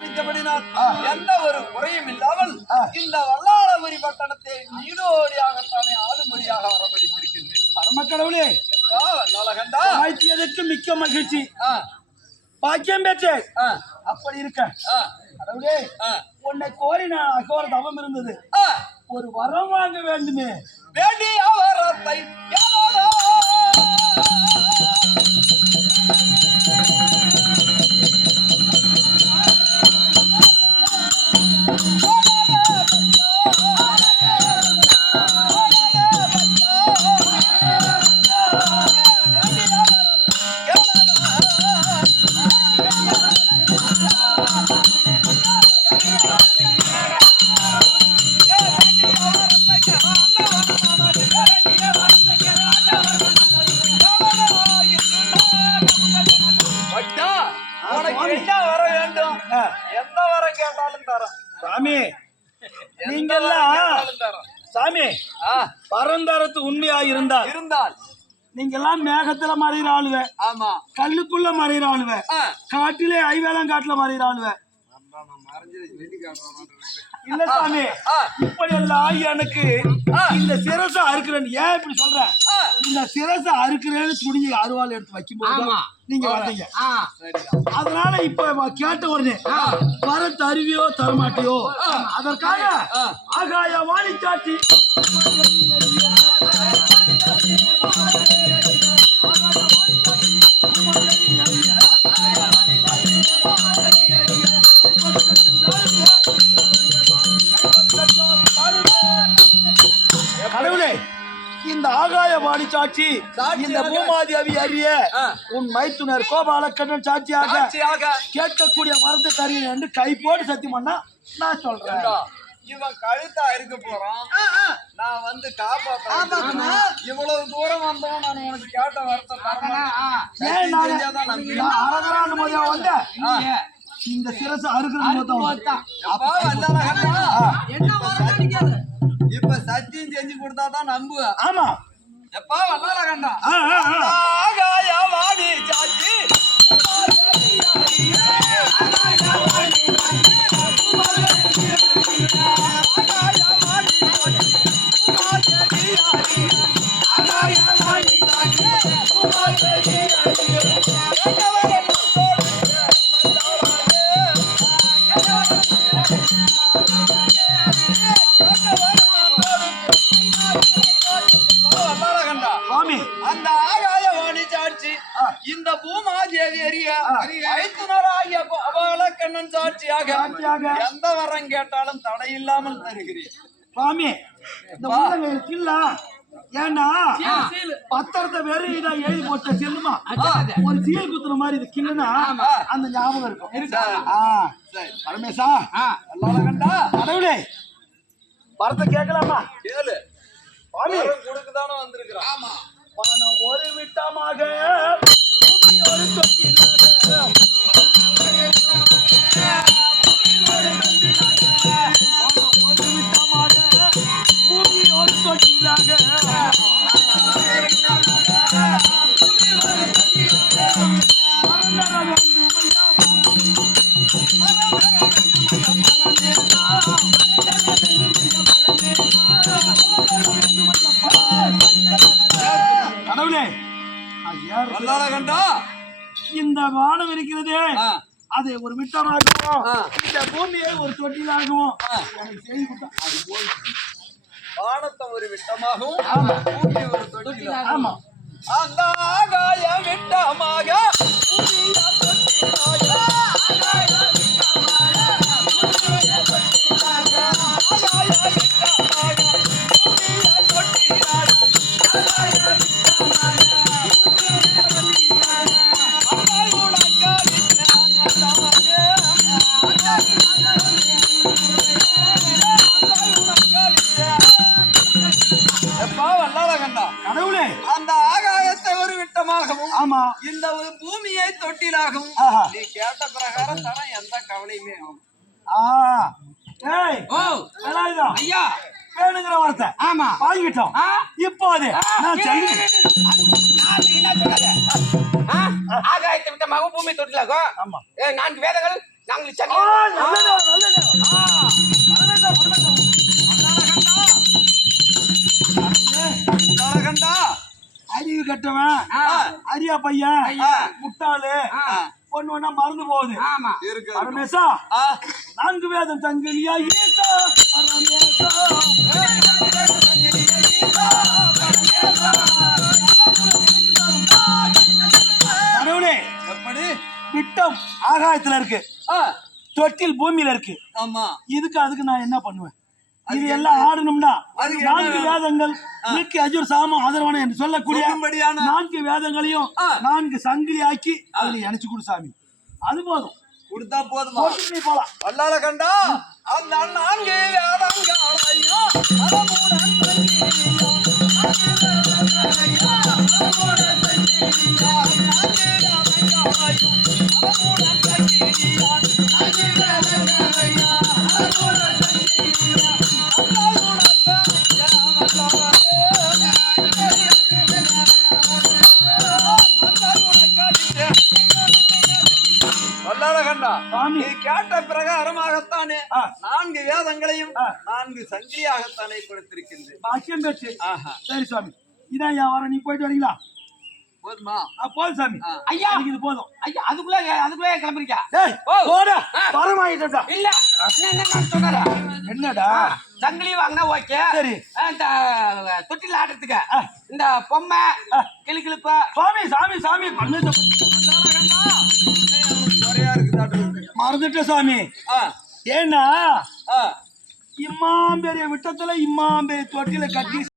எந்த ஒரு குறையும் இல்லாமல் இந்த வல்லாளபுரி பட்டணத்தை நீடோடியாகத்தானே ஆளுமொழியாக வரமளித்திருக்கின்றேன் பரமக்கடவுளே அப்பா, வல்லாளகண்டா வாழ்த்தியதற்கு மிக்க மகிழ்ச்சி. பாக்கியம் பெற்றேன். அப்படி இருக்க. கடவுளே உன்னை கோரி நான் அகோர தவம் இருந்தது. ஒரு வரம் வாங்க வேண்டுமே. வேண்டிய வரத்தை சாமி நீங்கெல்லாம். சாமி பரந்தரத்து உண்மையா இருந்தால் இருந்தால். நீங்கெல்லாம் மேகத்துல மறைகிற ஆளுவ. ஆமா. கல்லுக்குள்ள மறைகிற ஆளுவ. காட்டிலே ஐவேலம் காட்டுல மறைகிற ஆளுவ. இல்ல சாமி. இப்படி எல்லாம் எனக்கு. இந்த சிரசை அறுக்கிறேன் ஏன் இப்படி சொல்றேன். இந்த சிரசை அறுக்கிறேன்னு துணியை அருவாள் எடுத்து வைக்கும்போது நீங்க சரிதான். அதனால இப்ப கேட்ட உடனே வர தருவியோ தரமாட்டியோ அதற்காக. ஆகாய வாணி காட்டி சாட்சி. இந்த பூமாதேவி அறிய ஆ. உன் மைத்துனர் கோபாலக்கண்ணன் சாட்சியாக கேட்கக்கூடிய வரத்தை தருகிறேன் என்று கை போட்டு சத்தியம் பண்ணா நான் சொல்றேன். இவன் கழுத்தா இருக்க போறான். நான் வந்து காப்பாத்தணும் இவ்வளவு தூரம் வந்தோம் நான் உனக்கு கேட்ட வரத்தை வந்தேன். இந்த சிரசு அறுக்கிறது இப்ப சத்தியம் செஞ்சு கொடுத்தாதான் நம்புவ ஆமா. எப்பா ஆ, ஆ. ஆகாய வாணி சாட்சி. வந்தாலகண்டா சாட்சியாக சாட்சியாக. எந்த வரம் கேட்டாலும் தடை இல்லாமல் தருகிறேன். சுவாமி இந்த உள்ளங்கையில் கில்ல ஏன்னா பத்திரத்தை இதா எழுதி போட்ட செல்லுமா? ஒரு சீல் குத்துற மாதிரி இது கில்லுனா அந்த ஞாபகம் இருக்கும். பரமேசா வல்லாளகண்டா கடவுளே வரத்தை கேட்கலாமா? கேளு. கொடுக்கதானே வந்திருக்கிறான். ஒரு விட்டமாக இந்த வானம் இருக்கிறதே. அதை ஒரு விட்டமாகவும். இந்த பூமியை ஒரு தொட்டிலாகவும் வானத்தை ஒரு விட்டமாகவும் பூமி ஒரு தொட்டிலும் ஆமா. அந்த ஆகாய விட்டமாக ஆகாய விட்டமாக ஆமா. இந்த ஒரு பூமியை தொட்டிலாகவும் ஆஹா. நீ கேட்ட பிரகாரம் தர எந்த கவலையுமே ஆகும். ஐயா. வேணுங்கிற வார்த்தை. ஆமா. வாங்கிட்டோம். ஆ? இப்போ அது நான் சொல்லி ஆகாயத்தை விட்ட மக பூமி தொட்டிலாகும் ஆமா. நான்கு வேதங்கள் நாங்கள் சென்னை கட்டவன். அரியா பையன். ஐயா. முட்டாளு. ஒண்ணு ஒண்ணா மறந்து போகுது. ஆமா. இருக்கு. பரமேசா ஆ, நான்கு வேதம் தங்கிலியா ஈசா? பரமேசா. கடவுளே எப்படி? விட்டம் ஆகாயத்துல இருக்கு. ஆ, தொட்டில் பூமியில இருக்கு. ஆமா. இதுக்கு அதுக்கு நான் என்ன பண்ணுவேன்? இது எல்லாம் ஆடணும்னா நான்கு? வேதங்கள் மிக்க அஜுர் சாமம் ஆதரவான என்று சொல்லக்கூடிய நான்கு வேதங்களையும். நான்கு சங்கிலி ஆக்கி அதுல இணைச்சு கொடு சாமி. அது போதும். கொடுத்தா போதுமா? போலாம். வல்லால கண்டா அந்த நான்கு வேதங்களையும் கண்டா. சாமி நீ கேட்ட பிரகாரமாகத்தானே. நான்கு வேதங்களையும். நான்கு சங்கிலியாகத்தானே கொடுத்திருக்கின்றேன். பாக்கியம் பெற்று. ஆஹா. சரி சாமி இதான் என் வர நீ போயிட்டு வரீங்களா? போதுமா? போதும் சாமி. ஐயா. இது போதும். ஐயா அதுக்குள்ள அதுக்குள்ள கிளம்புறீங்க. போடா. பரமாயிட்டா இல்ல. சொன்னாரா? என்னடா? சங்கிலி வாங்கினா ஓகே. சரி. இந்த தொட்டில் ஆடுறதுக்கு இந்த பொம்மை கிளிக்கிளிப்பு. சாமி சாமி சாமி இருக்குதாட்டு இருக்கு. மறந்துட்ட சாமி ஏன்னா ஆ. இம்மாம் பெரிய விட்டத்துல இம்மாம் பெரிய தொட்டில கட்டி